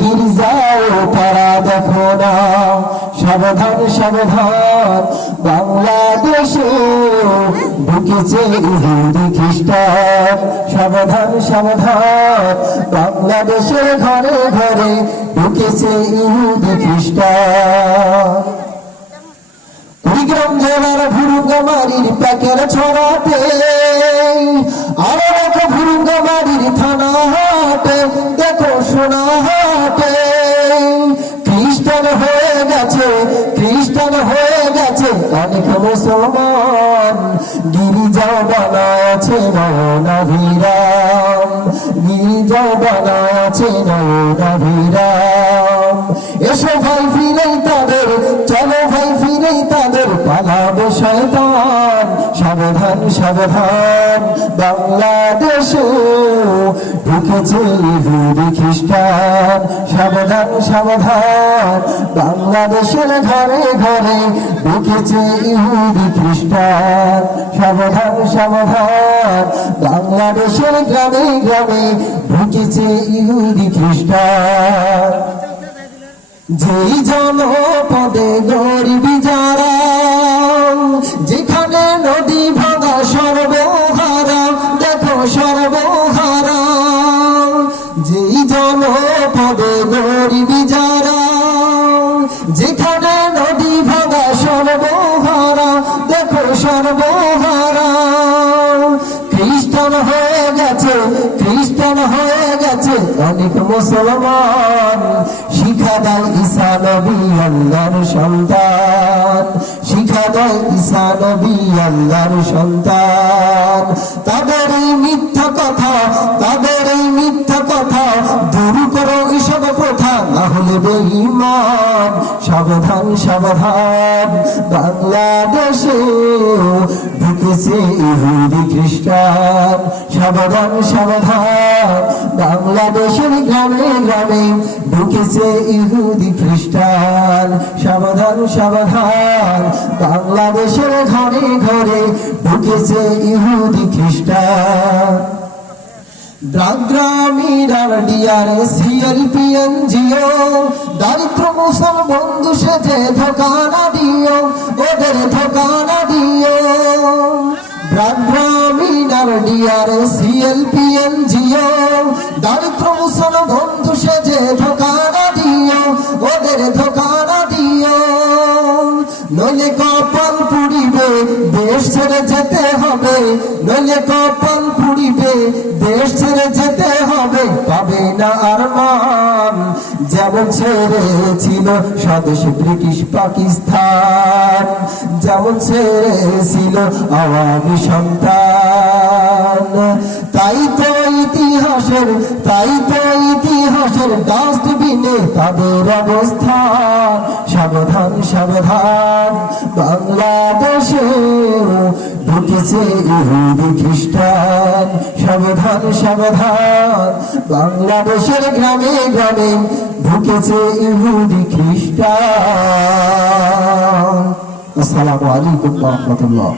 গির্জাও তারা দেখো না। সাবধান সাবধান বাংলাদেশে ঢুকেছে ইহুদি খ্রিস্টান। সাবধান সাবধান বাংলাদেশের ঘরে ঘরে ঢুকেছে ইহুদি খ্রিস্টান। কুড়িগ্রাম জেলার ভুরুঙ্গামারির প্যাকের ছড়াতে আরো দেখো ভুরুঙ্গামারির থানা হাটে, দেখো সোনা হাটে খ্রিস্টান হয়ে গেছে, খ্রিস্টান হয়ে গেছে অনেক মুসলমান। গির্জা বানাচ্ছে নয়নাভিরাম, গির্জা বানাচ্ছে নয়নাভিরাম। এসো ভাই ফিরেই তাদের, চলো ভাই ফিরেই তাদের, পালাবে শয়তান। সাবধান সাবধান বাংলাদেশে ঢুকেছে ইহুদি খ্রিস্টান। সাবধান সাবধান বাংলাদেশের ঘরে ঘরে ঢুকেছে ইহুদি খ্রিস্টান। সাবধান সাবধান বাংলাদেশের গ্রামে গ্রামে ঢুকেছে ইহুদি খ্রিস্টান। যেই জনপদে গরিব যারা, যেখানে নদী ভাঙা সর্বহারা, দেখো সর্বহারা। যেই জনপদে গরিব যারা, যেখানে নদী ভাঙা সর্বহারা, দেখো সর্বহারা। খ্রিস্টান হয়ে গেছে, খ্রিস্টান হয়ে গেছে অনেক মুসলমান। শিখা দেয় ঈসা নবী আল্লাহর সন্তান, শিখা দেয় ঈসা নবী আল্লাহর সন্তান। তাদের এই মিথ্যা কথা, তাদের এই মিথ্যা কথা দূর করো এসব প্রথা, না হলে বেঈমান। সাবধান সাবধান বাংলাদেশে ঢুকেছে ইহুদি খ্রিস্টান। সাবধান সাবধান বাংলাদেশের গ্রামে গ্রামে ঢুকেছে ইহুদি খ্রিস্টান। সাবধান সাবধান বাংলাদেশের ঘরে ঘরে ঢুকেছে ইহুদি খ্রিস্টান। গ্রামীণ ডিআরএস সিএলপিএন জিও দারিদ্র মুসল বন্ধু সেজে ধোকা না দিও, ওদের ধোকা না দিও। গ্রামীণ ডিআরএস সিএলপিএন জিও দারিদ্র মুসল বন্ধু সেজে ধোকা না দিও, ওদের ধোকা না দিও। নইলে কপাল পুড়িবে, দেশ ছেড়ে যেতে হবে, নইলে কপাল পুড়িবে, দেশ ছেড়ে যেতে হবে। পাবে না আর মান, যেমন ছেড়েছিল স্বদেশ ব্রিটিশ পাকিস্তান, যেমন ছেড়েছিল আওয়ামী সন্তান। তাই তো ইতিহাসের, তাই তো ইতিহাসের ডাস্টবিনে তাদের অবস্থান। সাবধান সাবধান বাংলাদেশে ঢুকেছে ইহুদি খ্রিস্টান। সাবধান সাবধান বাংলাদেশের গ্রামে গ্রামে ঢুকেছে ইহুদি খ্রিস্টান। আসসালামু আলাইকুম ওয়া রাহমাতুল্লাহ।